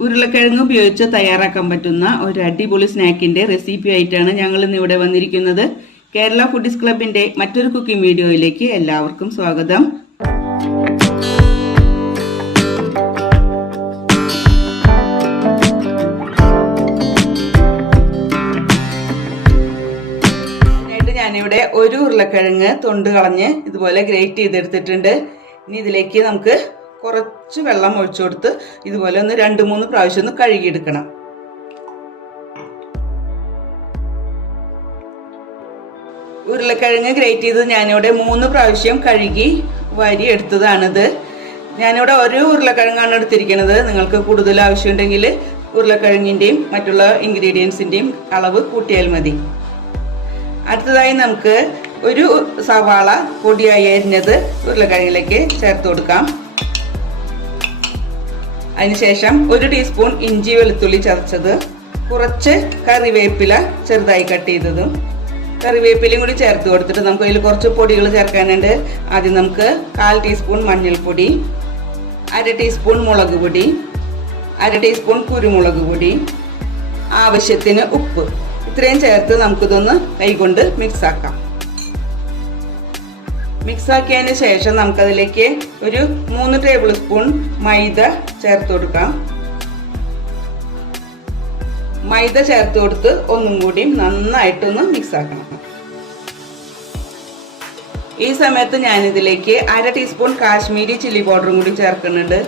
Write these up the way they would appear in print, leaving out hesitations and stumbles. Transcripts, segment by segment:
ഉരുളക്കിഴങ്ങ് ഉപയോഗിച്ച് തയ്യാറാക്കാൻ പറ്റുന്ന ഒരു അടിപൊളി സ്നാക്കിന്റെ റെസിപ്പി ആയിട്ടാണ് ഞങ്ങൾ ഇന്ന് ഇവിടെ വന്നിരിക്കുന്നത്. കേരള ഫുഡീസ് ക്ലബിന്റെ മറ്റൊരു കുക്കിംഗ് വീഡിയോയിലേക്ക് എല്ലാവർക്കും സ്വാഗതം. ഞാനിവിടെ ഒരു ഉരുളക്കിഴങ്ങ് തൊണ്ട് കളഞ്ഞ് ഇതുപോലെ ഗ്രേറ്റ് ചെയ്തെടുത്തിട്ടുണ്ട്. ഇനി ഇതിലേക്ക് നമുക്ക് കുറച്ച് വെള്ളം ഒഴിച്ചു കൊടുത്ത് ഇതുപോലെ ഒന്ന് 2-3 പ്രാവശ്യം ഒന്ന് കഴുകിയെടുക്കണം. ഉരുളക്കിഴങ്ങ് ഗ്രേറ്റ് ചെയ്ത് ഞാനിവിടെ 3 പ്രാവശ്യം കഴുകി വാരി എടുത്തതാണിത്. ഞാനിവിടെ ഒരു ഉരുളക്കിഴങ്ങാണ് എടുത്തിരിക്കുന്നത്. നിങ്ങൾക്ക് കൂടുതൽ ആവശ്യമുണ്ടെങ്കിൽ ഉരുളക്കിഴങ്ങിൻ്റെയും മറ്റുള്ള ഇൻഗ്രീഡിയൻസിൻ്റെയും അളവ് കൂട്ടിയാൽ മതി. അടുത്തതായി നമുക്ക് ഒരു സവാള പൊടിയായി അരിഞ്ഞത് ഉരുളക്കിഴങ്ങിലേക്ക് ചേർത്ത് കൊടുക്കാം. അതിനുശേഷം 1 ടീസ്പൂൺ ഇഞ്ചി വെളുത്തുള്ളി ചതച്ചത്, കുറച്ച് കറിവേപ്പില ചെറുതായി കട്ട് ചെയ്തതും, കറിവേപ്പിലയും കൂടി ചേർത്ത് കൊടുത്തിട്ട് നമുക്ക് അതിൽ കുറച്ച് പൊടികൾ ചേർക്കാനുണ്ട്. ആദ്യം നമുക്ക് 1/4 ടീസ്പൂൺ മഞ്ഞൾപ്പൊടി, 1/2 ടീസ്പൂൺ മുളക് പൊടി, 1/2 ടീസ്പൂൺ കുരുമുളക് പൊടി, ആവശ്യത്തിന് ഉപ്പ്, ഇത്രയും ചേർത്ത് നമുക്കിതൊന്ന് കൈകൊണ്ട് മിക്സാക്കാം. മിക്സാക്കിയതിന് ശേഷം നമുക്കതിലേക്ക് ഒരു 3 ടേബിൾ സ്പൂൺ മൈദ ചേർത്ത് കൊടുക്കാം. മൈദ ചേർത്ത് കൊടുത്ത് ഒന്നും കൂടി നന്നായിട്ടൊന്ന് മിക്സാക്കണം. ഈ സമയത്ത് ഞാനിതിലേക്ക് 1/2 ടീസ്പൂൺ കാശ്മീരി ചില്ലി പൗഡറും കൂടി ചേർക്കുന്നുണ്ട്.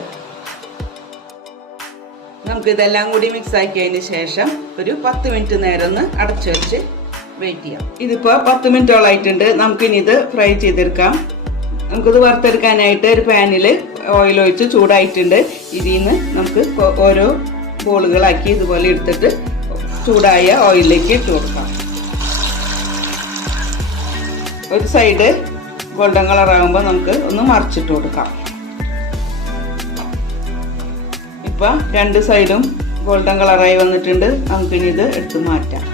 നമുക്കിതെല്ലാം കൂടി മിക്സ് ആക്കിയതിന് ശേഷം ഒരു 10 മിനിറ്റ് നേരം ഒന്ന് അടച്ചു വെച്ച് വെയിറ്റ് ചെയ്യാം. ഇതിപ്പോൾ 10 മിനിറ്റോളായിട്ടുണ്ട്. നമുക്കിനി ഇത് ഫ്രൈ ചെയ്തെടുക്കാം. നമുക്കിത് വറുത്തെടുക്കാനായിട്ട് ഒരു പാനിൽ ഓയിൽ ഒഴിച്ച് ചൂടായിട്ടുണ്ട്. ഇതിൽ നിന്ന് നമുക്ക് ഓരോ ബോളുകളാക്കി ഇതുപോലെ എടുത്തിട്ട് ചൂടായ ഓയിലിലേക്ക് ഇട്ട് കൊടുക്കാം. ഒരു സൈഡ് ഗോൾഡൻ കളർ ആകുമ്പോൾ നമുക്ക് ഒന്ന് മറിച്ചിട്ട് കൊടുക്കാം. ഇപ്പം 2 സൈഡും ഗോൾഡൻ കളറായി വന്നിട്ടുണ്ട്. നമുക്കിനി ഇത് എടുത്ത് മാറ്റാം.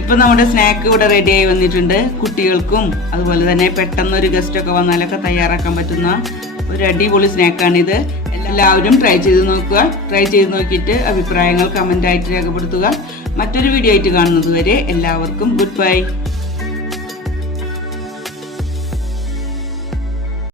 ഇപ്പം നമ്മുടെ സ്നാക്ക് ഇവിടെ റെഡിയായി വന്നിട്ടുണ്ട്. കുട്ടികൾക്കും അതുപോലെ തന്നെ പെട്ടെന്നൊരു ഗസ്റ്റൊക്കെ വന്നാലൊക്കെ തയ്യാറാക്കാൻ പറ്റുന്ന ഒരു അടിപൊളി സ്നാക്കാണിത്. എല്ലാവരും ട്രൈ ചെയ്ത് നോക്കുക. ട്രൈ ചെയ്ത് നോക്കിയിട്ട് അഭിപ്രായങ്ങൾ കമൻ്റായിട്ട് രേഖപ്പെടുത്തുക. മറ്റൊരു വീഡിയോ ആയിട്ട് കാണുന്നത് വരെ എല്ലാവർക്കും ഗുഡ് ബൈ.